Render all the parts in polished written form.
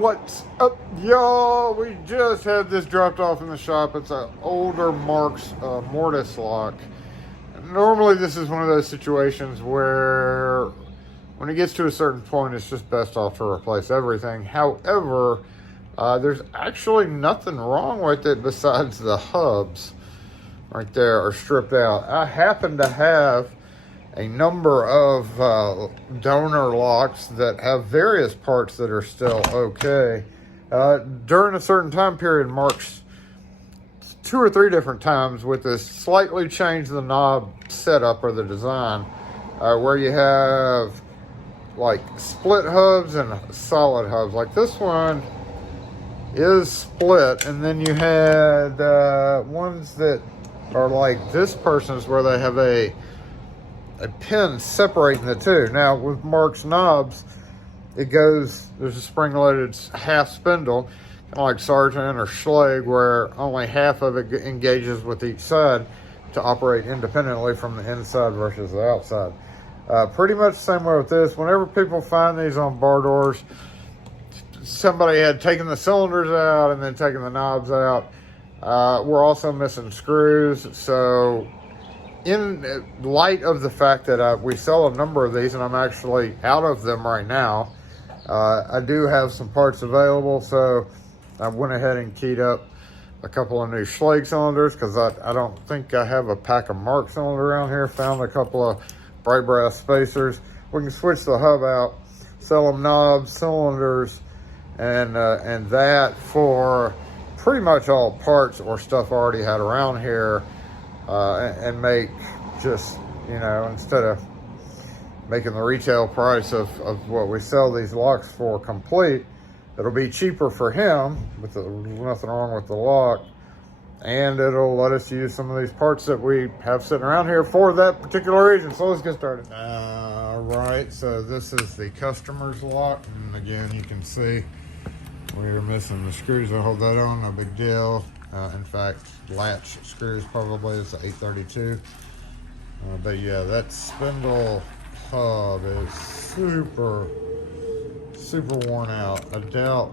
What's up, y'all? We just had this dropped off in the shop. It's an older Marks mortise lock. Normally, this is one of those situations where when it gets to a certain point, it's just best off to replace everything. However, there's actually nothing wrong with it besides the hubs right there are stripped out. I happen to have a number of donor locks that have various parts that are still okay. During a certain time period, Marks 2 or 3 different times with this slightly change the knob setup or the design, where you have like split hubs and solid hubs. Like this one is split, and then you had ones that are like this person's where they have a pin separating the two. Now with Marks knobs, it goes, there's a spring-loaded half spindle, kind of like Sargent or Schlage, where only half of it engages with each side to operate independently from the inside versus the outside. Pretty much the same way with this. Whenever people find these on bar doors, somebody had taken the cylinders out and then taken the knobs out. We're also missing screws, so in light of the fact that we sell a number of these and I'm actually out of them right now, I do have some parts available, so I went ahead and keyed up a couple of new Schlage cylinders because I don't think I have a pack of Mark cylinder around here. Found a couple of bright brass spacers. We can switch the hub out, sell them knobs, cylinders, and that for pretty much all parts or stuff I already had around here. And make just, instead of making the retail price of what we sell these locks for complete, it'll be cheaper for him, with nothing wrong with the lock, and it'll let us use some of these parts that we have sitting around here for that particular reason. So let's get started. All right, so this is the customer's lock, and again, you can see we're missing the screws that hold that on. No big deal. In fact, latch screws probably is the 832. But yeah, that spindle hub is super worn out. I doubt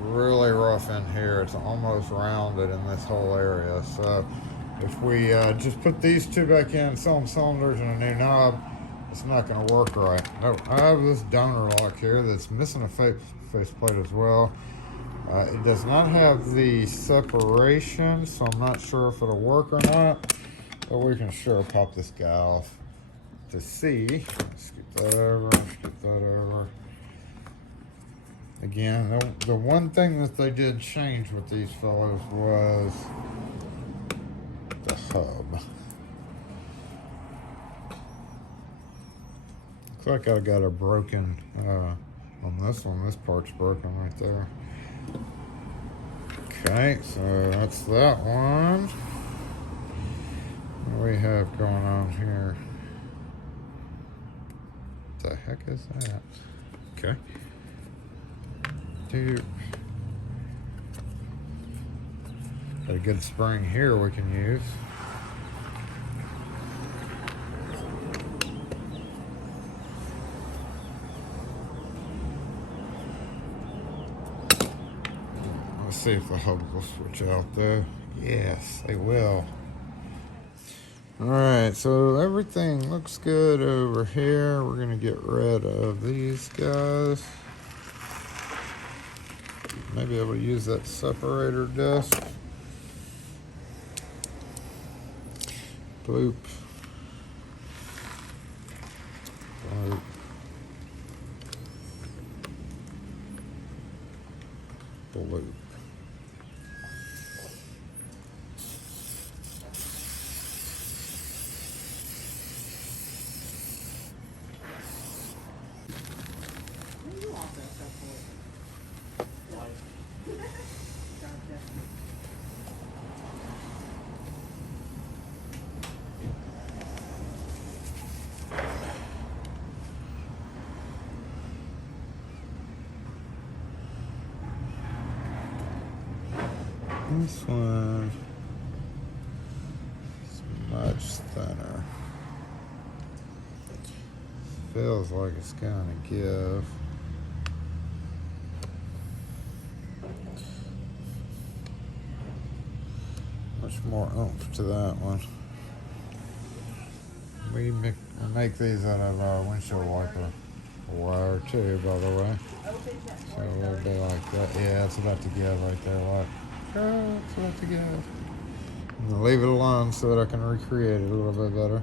really rough in here. It's almost rounded in this whole area. So if we just put these 2 back in, some cylinders and a new knob, it's not going to work right. No, I have this donor lock here that's missing a faceplate as well. It does not have the separation, so I'm not sure if it'll work or not, but we can sure pop this guy off to see. Let's get that over, let's get that over. Again, the one thing that they did change with these fellows was the hub. Looks like I got a broken, on this one, this part's broken right there. Okay, so that's that one. What do we have going on here? What the heck is that? Okay. Dude. Got a good spring here we can use. Let's see if the hub will switch out though. Yes, they will. All right, so everything looks good over here. We're gonna get rid of these guys. Maybe able to use that separator disc. Bloop. Bloop. Bloop. This one is much thinner. Feels like it's gonna give. much more oomph to that one. We make these out of windshield wiper wire too, by the way. So it'll be like that. Yeah, it's about to give right there. Like, oh, it's about to give. I'm gonna leave it alone so that I can recreate it a little bit better.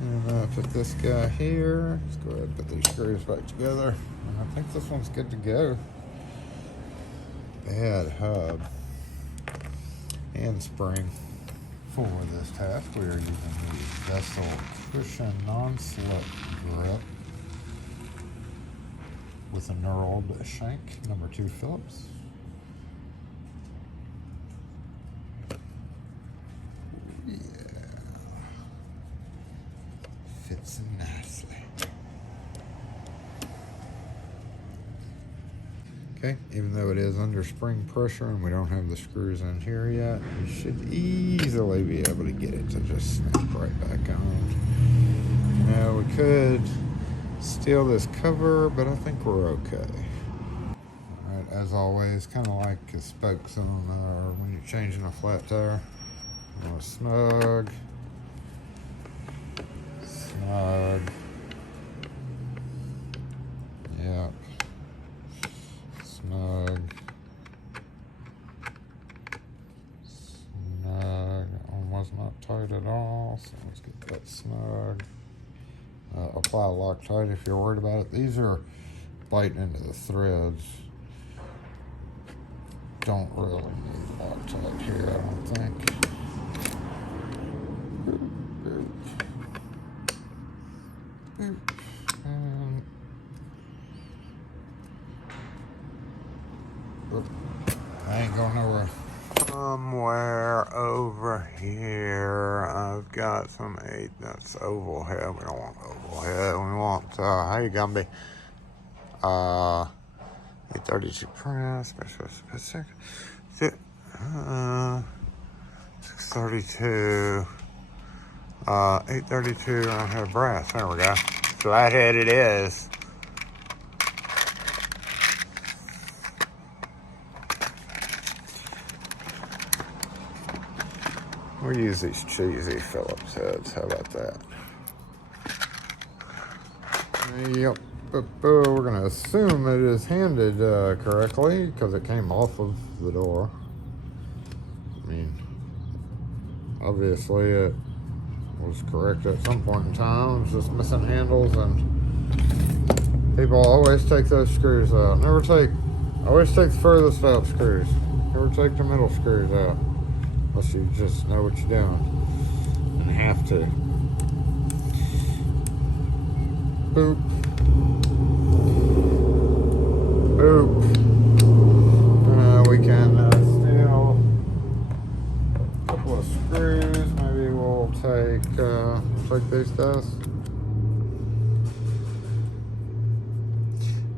And put this guy here. Let's go ahead and put these screws back together. And I think this one's good to go. Bad hub and spring. For this task, we are using the Vessel Cushion Non-Slip Grip with a knurled shank, number 2 Phillips. Yeah. Fits nicely. Okay, even though it is under spring pressure and we don't have the screws in here yet, we should easily be able to get it to just snap right back on. Now we could steal this cover, but I think we're okay. Alright, as always, kind of like the spokes on when you're changing a flat tire. Snug. Snug. Yep. Snug. Snug. Almost not tight at all, so let's get that snug. Apply Loctite if you're worried about it. These are biting into the threads. Don't really need Loctite here, I don't think. I ain't going nowhere. Somewhere over here, I've got some that's oval head. We don't want oval head. We want, how you gonna be? 832 press, special, 632, 832, I have brass. There we go. Flathead it is. We'll use these cheesy Phillips heads. How about that? Yep. We're going to assume it is handed correctly because it came off of the door. I mean, obviously it was correct at some point in time. It was just missing handles, and people always take those screws out. Always take the furthest out screws. Never take the middle screws out. Unless you just know what you're doing and have to. Boop. Boop. We can steal a couple of screws. Maybe we'll take these guys.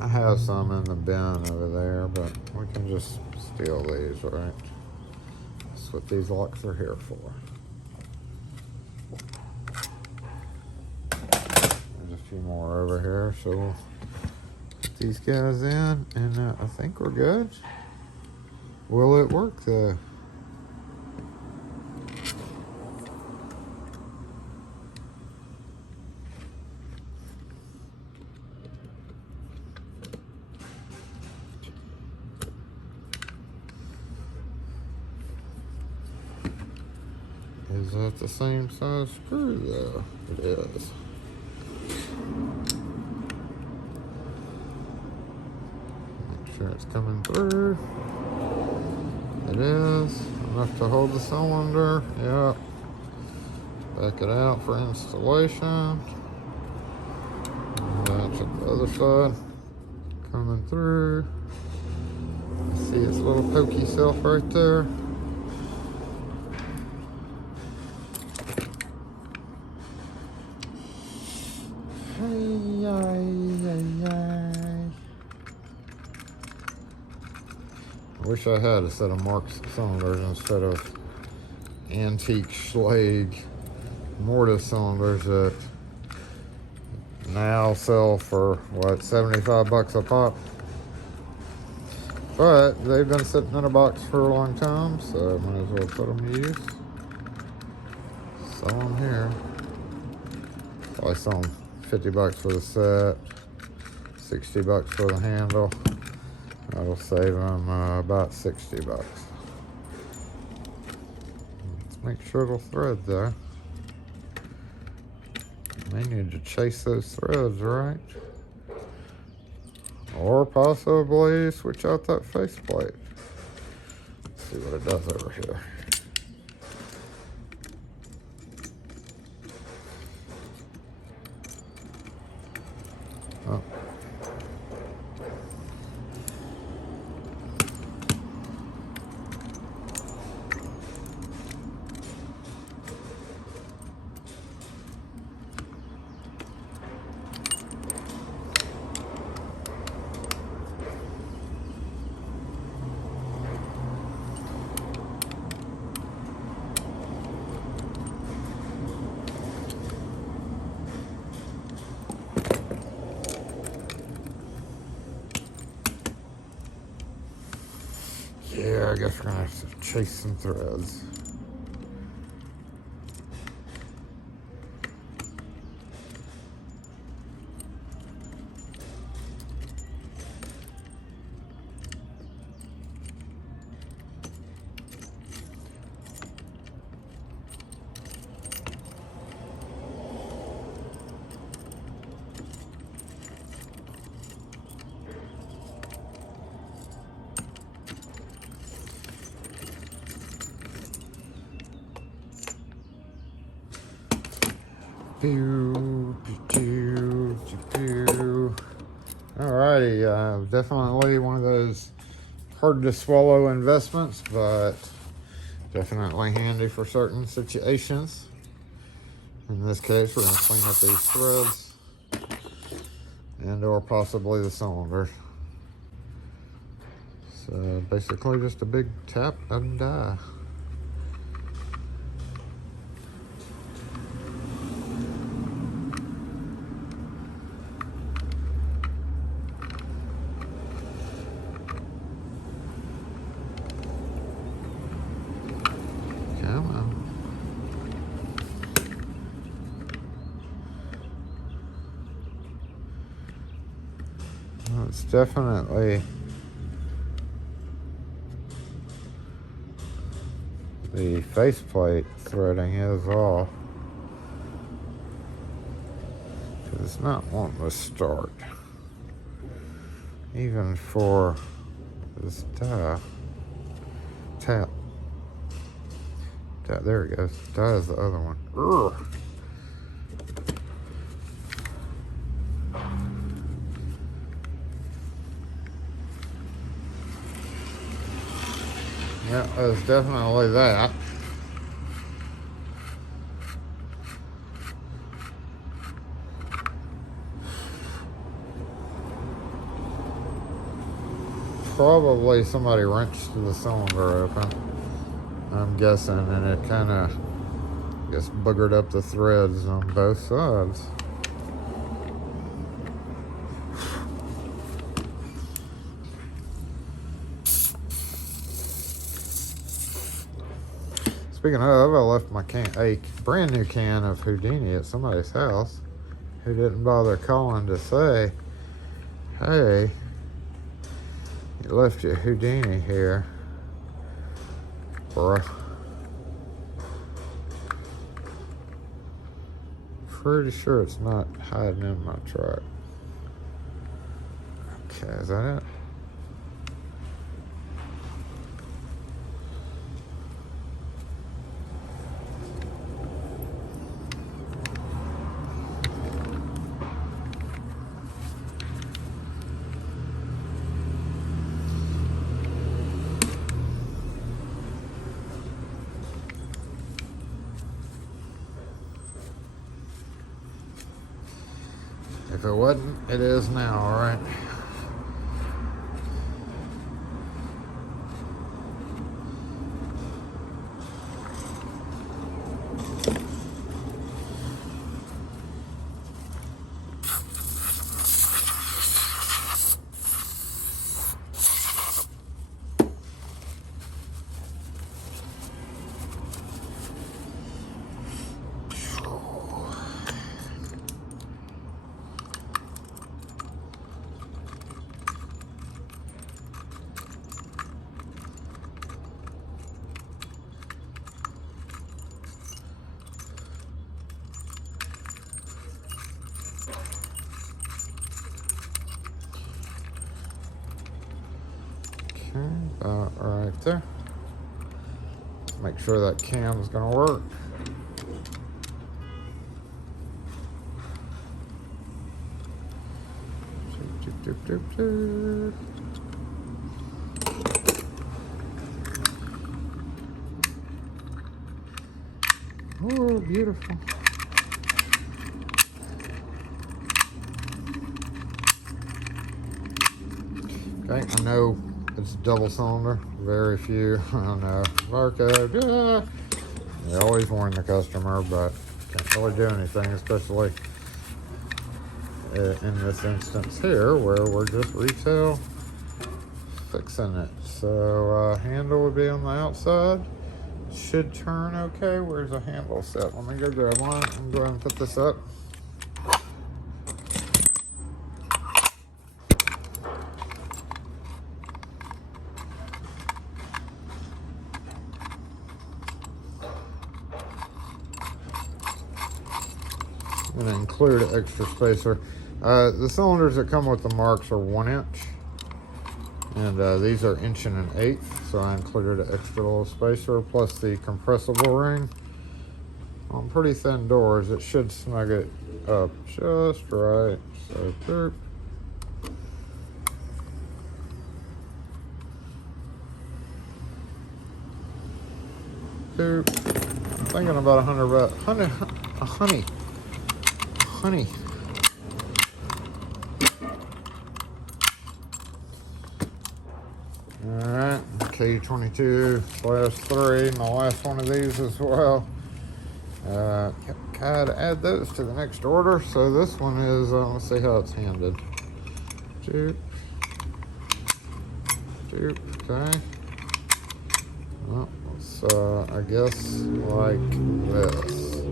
I have some in the bin over there, but we can just steal these, right? That's what these locks are here for. There's a few more over here, so we'll put these guys in, and I think we're good. Will it work though? Is that the same size screw though? It is. Make sure it's coming through. It is. Enough to hold the cylinder. Yep. Back it out for installation. And check the other side. Coming through. See its little pokey self right there. I wish I had a set of Marks cylinders instead of antique Schlage mortise cylinders that now sell for what, $75 a pop. But they've been sitting in a box for a long time, so might as well put them to use. Sell them here. I sell them 50 bucks for the set, 60 bucks for the handle. That'll save them about 60 bucks. Let's make sure it'll thread though. May need to chase those threads, right? Or possibly switch out that faceplate. Let's see what it does over here. Oh. Yeah, I guess we're gonna have to chase some threads. Alrighty, definitely one of those hard to swallow investments, but definitely handy for certain situations. In this case, we're going to clean up these threads and or possibly the cylinder. So basically just a big tap and die. Come on. Well, it's definitely the faceplate threading is off because it's not wanting to start even for this die. Tap. There it goes. That is the other one. Urgh. Yeah, it's definitely that. Probably somebody wrenched the cylinder open, I'm guessing, and it kind of, I guess, boogered up the threads on both sides. Speaking of, I left my a brand new can of Houdini at somebody's house who didn't bother calling to say, hey, you left your Houdini here, bruh. Pretty sure it's not hiding in my truck. Okay, is that it? If it wasn't, it is now, all right? Okay, about right there. Make sure that cam is going to work. Doop, doop, doop. Oh, beautiful. Okay, I know it's double cylinder. Very few, I don't know, barcode. They always warn the customer, but can't really do anything, especially in this instance here where we're just retail fixing it. So handle would be on the outside. Should turn okay. Where's the handle set? Let me go grab one and go ahead and put this up. I'm going to include an extra spacer. The cylinders that come with the marks are 1 inch, and these are 1 1/8", so I included an extra little spacer plus the compressible ring. On pretty thin doors, it should snug it up just right. So, boop. Boop. I'm thinking about 100 bucks. Honey. Alright, K22/3, my last one of these as well. Gotta add those to the next order. So this one is, let's see how it's handed. Doop. Doop, okay. Well, it's, I guess, like this.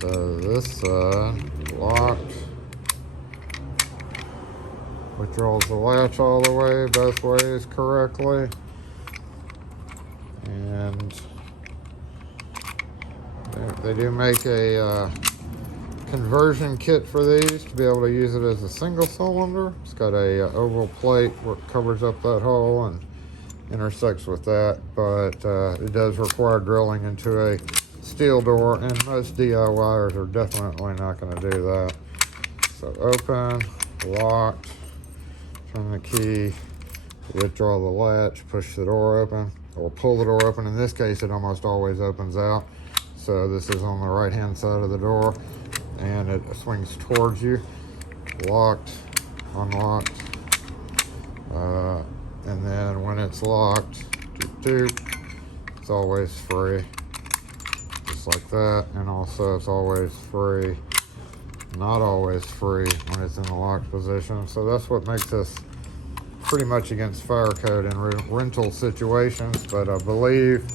So this locked, withdraws the latch all the way, both ways correctly. And they do make a conversion kit for these to be able to use it as a single cylinder. It's got a oval plate where it covers up that hole and intersects with that, but it does require drilling into a steel door, and most DIYers are definitely not going to do that. So open, locked, turn the key, withdraw the latch, push the door open, or pull the door open. In this case, it almost always opens out. So this is on the right hand side of the door, and it swings towards you. Locked, unlocked, and then when it's locked, it's always free. Just like that. And also it's always free, not always free when it's in the locked position. So that's what makes this pretty much against fire code in rental situations. But I believe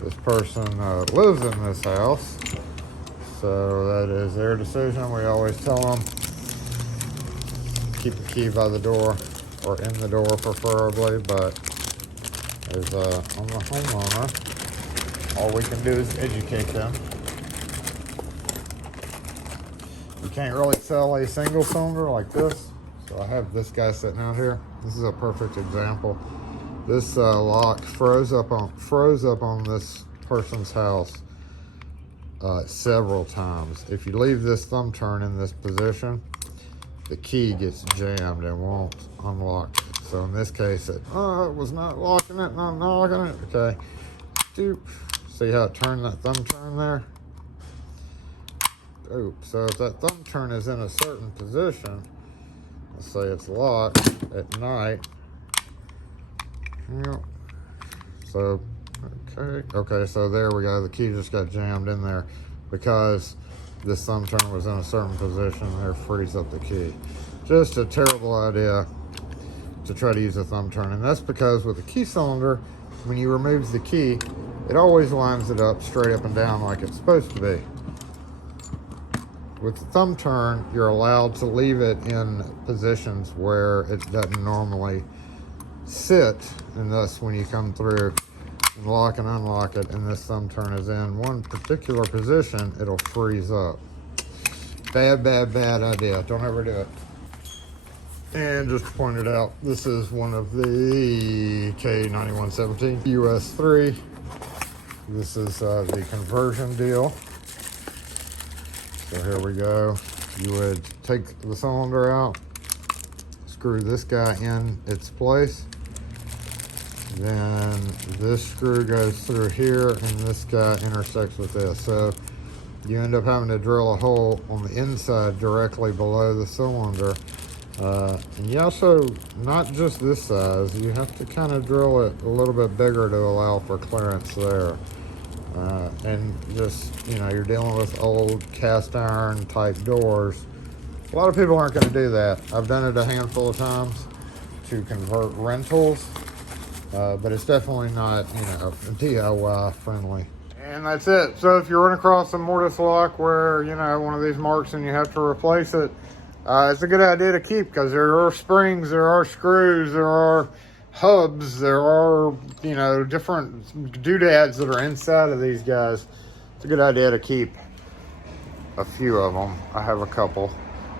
this person lives in this house, so that is their decision. We always tell them keep the key by the door, or in the door preferably, but as on the homeowner, all we can do is educate them. You can't really sell a single cylinder like this, so I have this guy sitting out here. This is a perfect example. This lock froze up on this person's house several times. If you leave this thumb turn in this position, the key gets jammed and won't unlock. So in this case, it was not locking it, not locking it. Okay, doop. See how it turned that thumb turn there? Oh, so if that thumb turn is in a certain position, let's say it's locked at night. Yeah. So, okay, so there we go. The key just got jammed in there because this thumb turn was in a certain position. There, frees up the key. Just a terrible idea to try to use a thumb turn, and that's because with the key cylinder, when you remove the key, it always lines it up straight up and down like it's supposed to be. With the thumb turn, you're allowed to leave it in positions where it doesn't normally sit, and thus when you come through and lock and unlock it and this thumb turn is in one particular position, it'll freeze up. Bad idea. Don't ever do it. And just to point it out, this is one of the K9117 US3. This is the conversion deal. So here we go. You would take the cylinder out, screw this guy in its place. Then this screw goes through here and this guy intersects with this. So you end up having to drill a hole on the inside directly below the cylinder. And you also, not just this size, you have to kind of drill it a little bit bigger to allow for clearance there. And just, you know, you're dealing with old cast iron type doors. A lot of people aren't going to do that. I've done it a handful of times to convert rentals, but it's definitely not, you know, DIY friendly. And that's it. So if you run across a mortise lock where, you know, one of these marks and you have to replace it, it's a good idea to keep, because there are springs, there are screws, there are hubs, there are, you know, different doodads that are inside of these guys. It's a good idea to keep a few of them. I have a couple,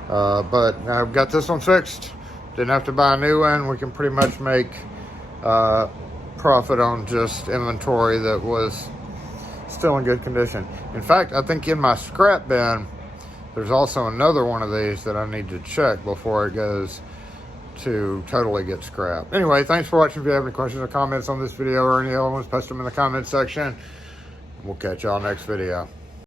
but I've got this one fixed. Didn't have to buy a new one. We can pretty much make profit on just inventory that was still in good condition. In fact, I think in my scrap bin, there's also another one of these that I need to check before it goes to totally get scrapped. Anyway, thanks for watching. If you have any questions or comments on this video or any other ones, post them in the comments section. We'll catch y'all next video.